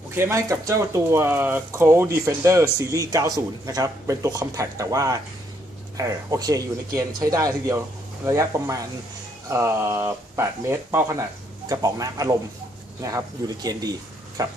โอเคไหมกับเจ้าตัว Cold Defender Series 90 นะครับ เป็นตัว compact แต่ว่าเออโอเคอยู่ในเกณฑ์ใช้ได้ทีเดียวระยะประมาณเอ่อ8เมตร เป้าขนาดกระป๋องน้ำอารมณ์นะครับ อยู่ในเกณฑ์ดีครับ